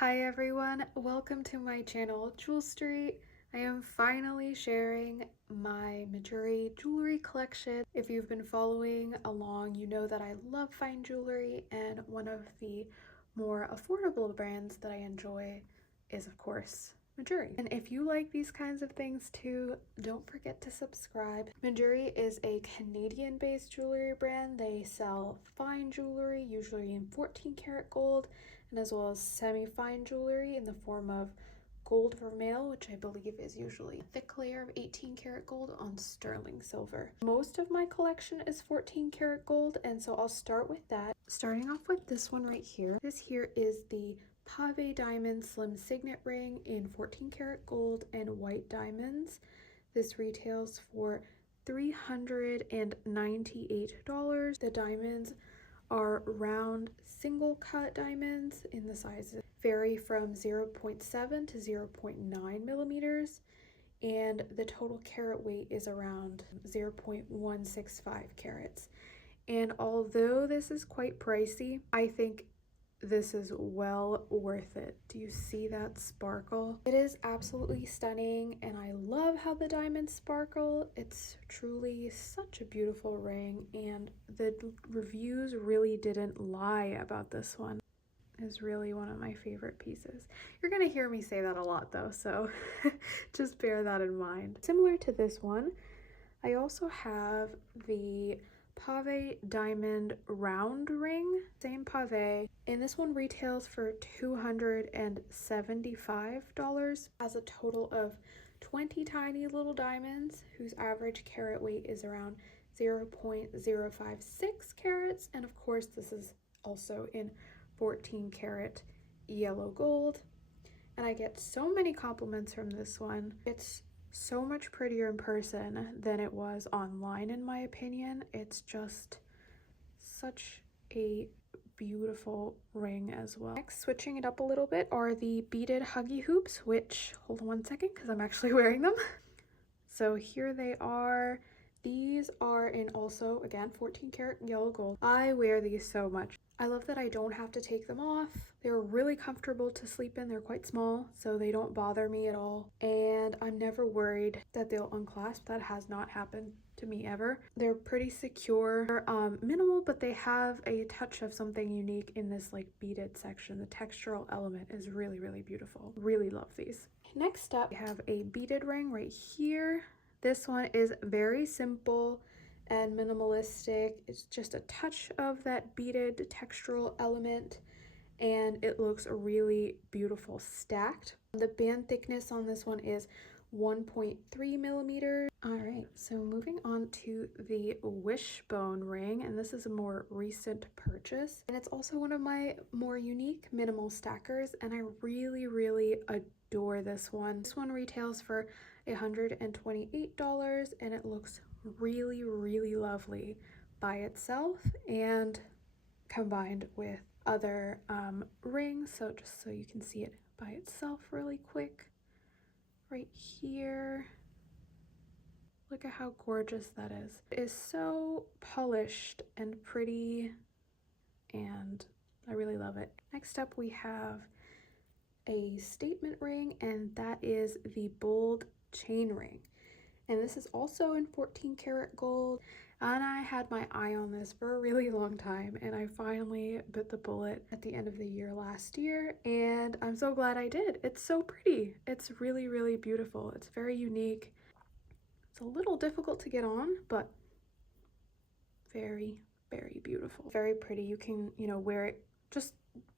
Hi everyone, welcome to my channel, Jewel Street. I am finally sharing my Mejuri jewelry collection. If you've been following along, you know that I love fine jewelry, and one of the more affordable brands that I enjoy is, of course, Mejuri. And if you like these kinds of things too, don't forget to subscribe. Mejuri is a Canadian-based jewelry brand. They sell fine jewelry, usually in 14 karat gold, and as well as semi-fine jewelry in the form of gold vermeil, which I believe is usually a thick layer of 18 karat gold on sterling silver. Most of my collection is 14 karat gold, and so I'll start with that. Starting off with this one right here. This here is the Pavé diamond slim signet ring in 14 karat gold and white diamonds. This retails for $398. The diamonds are round single cut diamonds in the sizes vary from 0.7 to 0.9 millimeters, and the total carat weight is around 0.165 carats. And although this is quite pricey, I think this is well worth it. Do you see that sparkle? It is absolutely stunning, and I love how the diamonds sparkle. It's truly such a beautiful ring, and the reviews really didn't lie about this one. Is really one of my favorite pieces. You're gonna hear me say that a lot though, so just bear that in mind. Similar to this one, I also have the Pavé diamond round ring, same Pavé, and this one retails for $275, has a total of 20 tiny little diamonds whose average carat weight is around 0.056 carats, and of course this is also in 14 karat yellow gold. And I get so many compliments from this one. It's so much prettier in person than it was online, in my opinion. It's just such a beautiful ring as well. Next, switching it up a little bit, are the beaded Huggie hoops, which, hold on one second because I'm actually wearing them. So here they are. These are in also, again, 14 karat yellow gold. I wear these so much. I love that I don't have to take them off. They're really comfortable to sleep in. They're quite small, so they don't bother me at all. And I'm never worried that they'll unclasp. That has not happened to me ever. They're pretty secure. They're minimal, but they have a touch of something unique in this like beaded section. The textural element is really, really beautiful. Really love these. Next up, we have a beaded ring right here. This one is very simple and minimalistic. It's just a touch of that beaded textural element, and it looks really beautiful stacked. The band thickness on this one is 1.3 millimeters. All right, so moving on to the Wishbone ring, and this is a more recent purchase, and it's also one of my more unique minimal stackers, and I really, really adore this one. This one retails for $128, and it looks really, really lovely by itself and combined with other rings. So just so you can see it by itself really quick right here. Look at how gorgeous that is. It is so polished and pretty, and I really love it. Next up, we have a statement ring, and that is the bold chain ring. And this is also in 14 karat gold, and I had my eye on this for a really long time, and I finally bit the bullet at the end of the year last year, and I'm so glad I did. It's so pretty. It's really, really beautiful. It's very unique. It's a little difficult to get on, but very, very beautiful. Very pretty. You can, you know, wear it just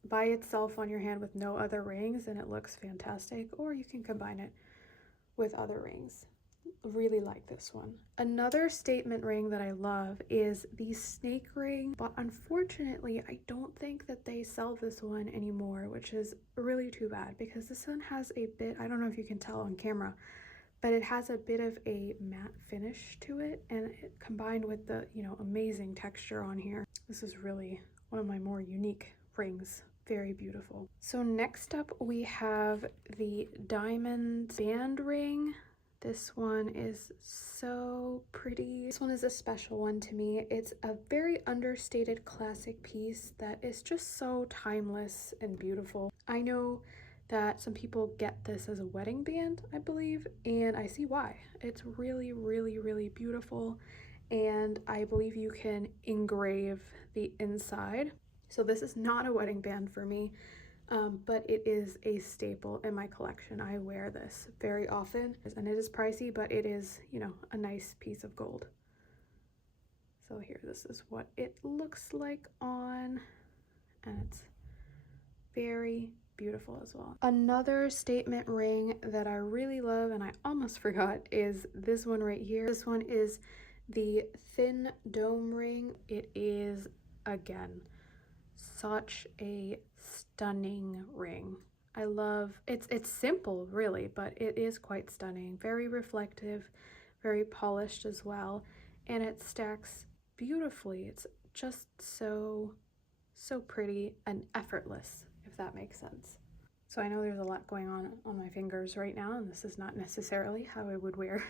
by itself on your hand with no other rings, and it looks fantastic, or you can combine it with other rings. Really like this one. Another statement ring that I love is the snake ring, but unfortunately I don't think that they sell this one anymore, which is really too bad, because this one has a bit, I don't know if you can tell on camera, but it has a bit of a matte finish to it, and it combined with the, you know, amazing texture on here. This is really one of my more unique rings. Very beautiful. So next up we have the diamond band ring. This one is so pretty. This one is a special one to me. It's a very understated classic piece that is just so timeless and beautiful. I know that some people get this as a wedding band, I believe, and I see why. It's really, really, really beautiful, and I believe you can engrave the inside. So this is not a wedding band for me. But it is a staple in my collection. I wear this very often, and it is pricey, but it is, you know, a nice piece of gold. So here, this is what it looks like on, and it's very beautiful as well. Another statement ring that I really love, and I almost forgot, is this one right here. This one is the thin dome ring. It is, again, such a stunning ring. I love it's simple really, but it is quite stunning. Very reflective, very polished as well, and it stacks beautifully. It's just so pretty and effortless, if that makes sense. So I know there's a lot going on my fingers right now, and this is not necessarily how I would wear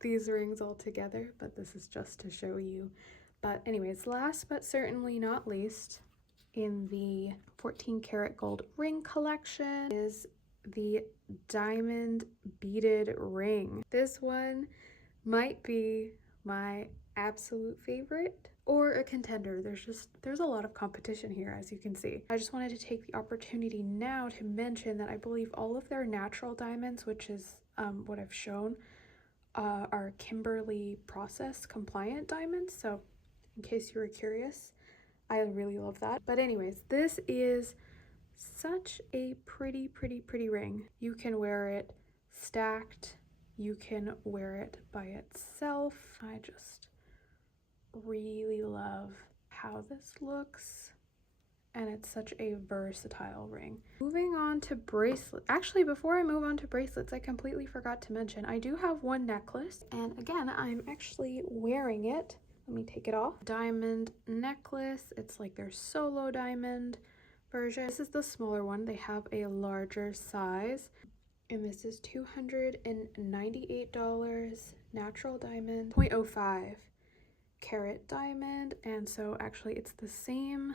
these rings all together, but this is just to show you. But anyways, last but certainly not least, in the 14 karat gold ring collection is the diamond beaded ring. This one might be my absolute favorite or a contender. There's a lot of competition here, as you can see. I just wanted to take the opportunity now to mention that I believe all of their natural diamonds, which is what I've shown, are Kimberly process compliant diamonds. So in case you were curious, I really love that. But anyways, this is such a pretty ring. You can wear it stacked, you can wear it by itself. I just really love how this looks, and it's such a versatile ring. Moving on to bracelets. Actually, before I move on to bracelets, I completely forgot to mention I do have one necklace, and again, I'm actually wearing it. Let me take it off. Diamond necklace. It's like their solo diamond version. This is the smaller one. They have a larger size, and this is $298. Natural diamond, 0.05 carat diamond, and so actually it's the same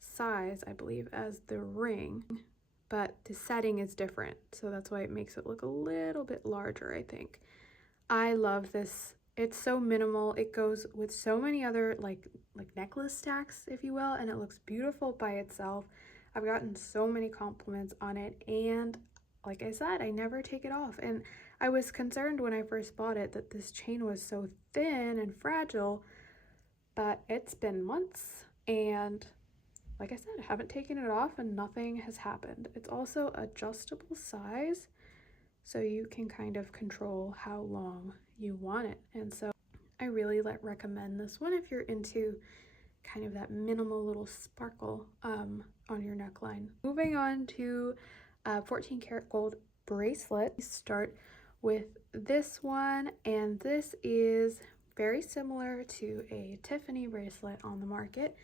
size, I believe, as the ring, but the setting is different, so that's why it makes it look a little bit larger, I think. I love this. It's so minimal. It goes with so many other like necklace stacks, if you will, and it looks beautiful by itself. I've gotten so many compliments on it, and like I said, I never take it off. And I was concerned when I first bought it that this chain was so thin and fragile, but it's been months, and like I said, I haven't taken it off and nothing has happened. It's also adjustable size, so you can kind of control how long you want it. And so I really recommend this one if you're into kind of that minimal little sparkle on your neckline. Moving on to 14 karat gold bracelet. We start with this one, and this is very similar to a Tiffany bracelet on the market.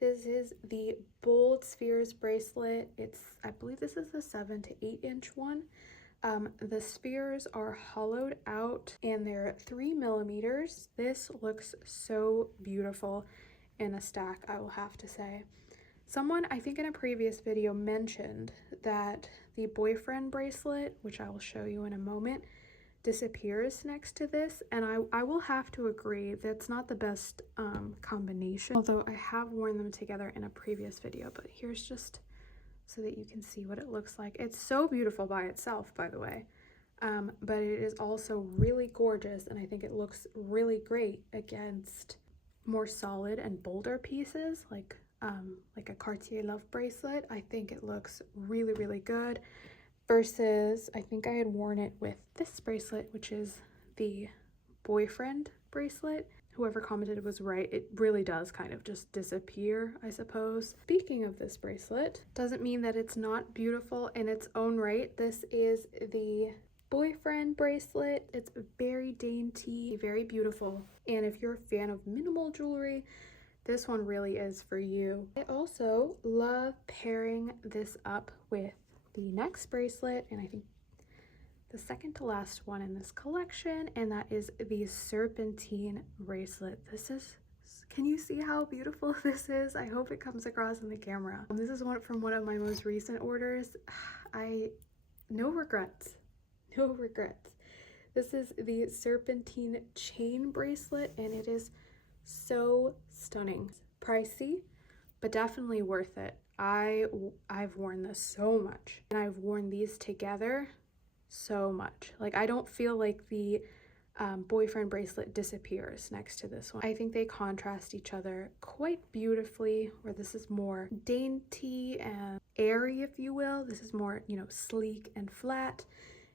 This is the Bold Spheres bracelet. I believe this is the 7 to 8 inch one. The spheres are hollowed out and they're 3 millimeters. This looks so beautiful in a stack, I will have to say. Someone, I think in a previous video, mentioned that the boyfriend bracelet, which I will show you in a moment, disappears next to this, and I will have to agree that's not the best combination, although I have worn them together in a previous video. But here's just so that you can see what it looks like. It's so beautiful by itself, by the way, but it is also really gorgeous, and I think it looks really great against more solid and bolder pieces like a Cartier Love bracelet. I think it looks really good, versus I think I had worn it with this bracelet, which is the boyfriend bracelet. Whoever commented was right. It really does kind of just disappear, I suppose. Speaking of this bracelet, doesn't mean that it's not beautiful in its own right. This is the boyfriend bracelet. It's very dainty, very beautiful. And if you're a fan of minimal jewelry, this one really is for you. I also love pairing this up with the next bracelet, and I think the second to last one in this collection, and that is the Serpentine bracelet. This is, can you see how beautiful this is? I hope it comes across in the camera. This is one from one of my most recent orders. No regrets, no regrets. This is the Serpentine chain bracelet, and it is so stunning. Pricey, but definitely worth it. I've worn this so much, and I've worn these together so much. Like, I don't feel like the boyfriend bracelet disappears next to this one. I think they contrast each other quite beautifully, where this is more dainty and airy, if you will. This is more, you know, sleek and flat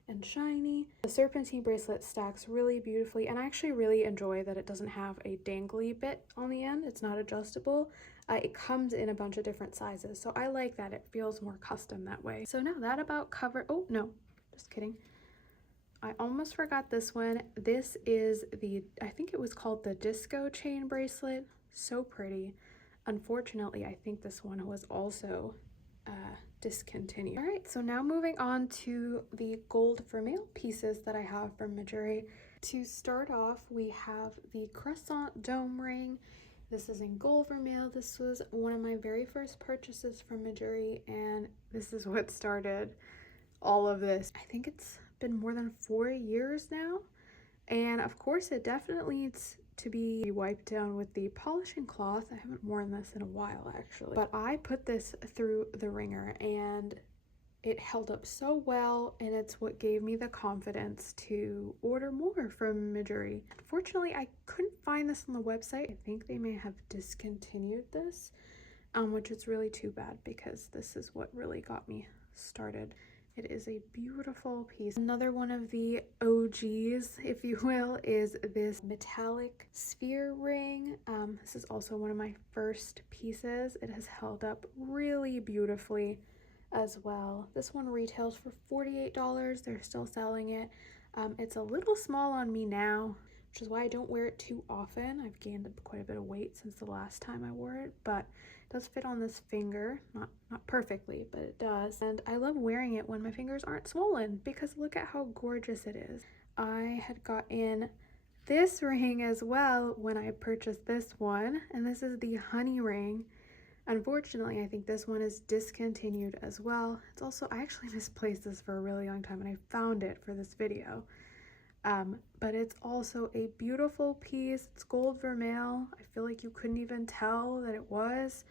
and shiny. The Serpentine bracelet stacks really beautifully, and I actually really enjoy that it doesn't have a dangly bit on the end. It's not adjustable. It comes in a bunch of different sizes, so I like that. It feels more custom that way. So now that about covered. Oh no, just kidding. I almost forgot this one. This is the, I think it was called the disco chain bracelet. So pretty. Unfortunately, I think this one was also discontinued. All right, so now moving on to the gold Vermeil pieces that I have from Mejuri. To start off, we have the Croissant Dôme ring. This is in gold Vermeil. This was one of my very first purchases from Mejuri, and this is what started all of this. I think it's been more than 4 years now, and of course it definitely needs to be wiped down with the polishing cloth. I haven't worn this in a while actually, but I put this through the ringer and it held up so well, and it's what gave me the confidence to order more from Mejuri. Unfortunately, I couldn't find this on the website. I think they may have discontinued this, which is really too bad because this is what really got me started. It is a beautiful piece. Another one of the OGs, if you will, is this metallic sphere ring. This is also one of my first pieces. It has held up really beautifully as well. This one retails for $48. They're still selling it. It's a little small on me now, which is why I don't wear it too often. I've gained quite a bit of weight since the last time I wore it, but it does fit on this finger. Not perfectly, but it does. And I love wearing it when my fingers aren't swollen because look at how gorgeous it is. I had gotten this ring as well when I purchased this one, and this is the honey ring. Unfortunately, I think this one is discontinued as well. It's also, I actually misplaced this for a really long time and I found it for this video. But it's also a beautiful piece. It's gold Vermeil. I feel like you couldn't even tell that it was.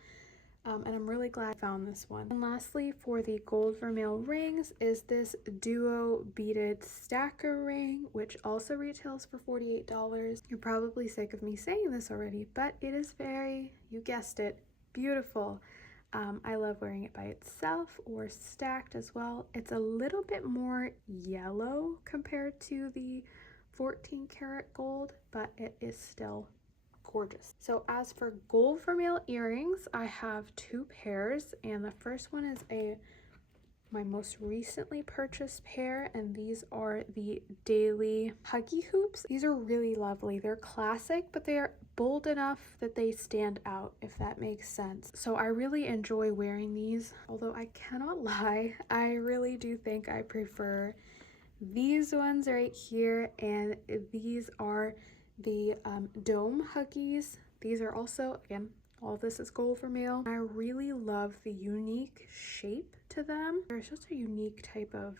And I'm really glad I found this one. And lastly, for the gold Vermeil rings is this duo beaded stacker ring, which also retails for $48. You're probably sick of me saying this already, but it is very, you guessed it, beautiful. I love wearing it by itself or stacked as well. It's a little bit more yellow compared to the 14 karat gold, but it is still gorgeous. So as for gold Vermeil earrings, I have 2 pairs, and the first one is my most recently purchased pair, and these are the daily Huggie hoops. These are really lovely. They're classic, but they are bold enough that they stand out, if that makes sense. So I really enjoy wearing these, although I cannot lie, I really do think I prefer these ones right here, and these are the Dôme Huggies. These are also, again, all of this is gold Vermeil. I really love the unique shape to them. There's just a unique type of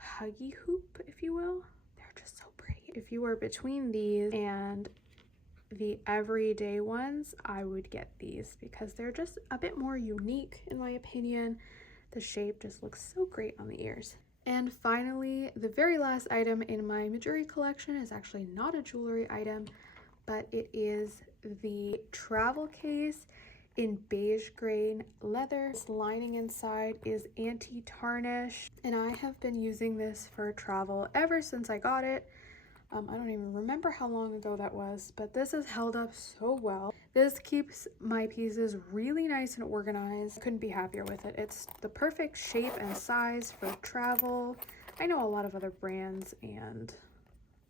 Huggie hoop, if you will. They're just so pretty. If you were between these and the everyday ones, I would get these because they're just a bit more unique in my opinion. The shape just looks so great on the ears. And finally, the very last item in my Mejuri collection is actually not a jewelry item, but it is the travel case in beige grain leather. This lining inside is anti-tarnish, and I have been using this for travel ever since I got it. I don't even remember how long ago that was, but this has held up so well. This keeps my pieces really nice and organized. Couldn't be happier with it. It's the perfect shape and size for travel. I know a lot of other brands and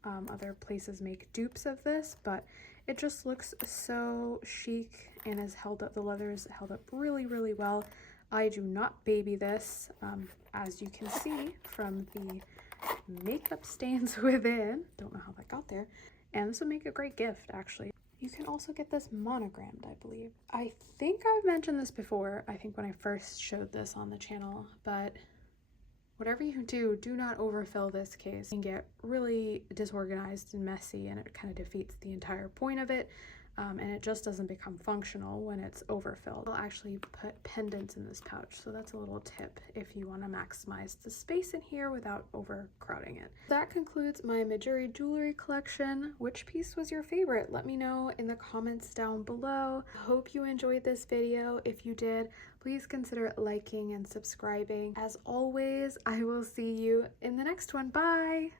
other places make dupes of this, but it just looks so chic and has held up. The leather has held up really, really well. I do not baby this, as you can see from the makeup stains within. Don't know how that got there. And this would make a great gift, actually. You can also get this monogrammed, I believe. I think I've mentioned this before, I think when I first showed this on the channel, but whatever you do, do not overfill this case. It can get really disorganized and messy, and it kind of defeats the entire point of it. And it just doesn't become functional when it's overfilled. I'll actually put pendants in this pouch, so that's a little tip if you want to maximize the space in here without overcrowding it. That concludes my Mejuri jewelry collection. Which piece was your favorite? Let me know in the comments down below. Hope you enjoyed this video. If you did, please consider liking and subscribing. As always, I will see you in the next one. Bye!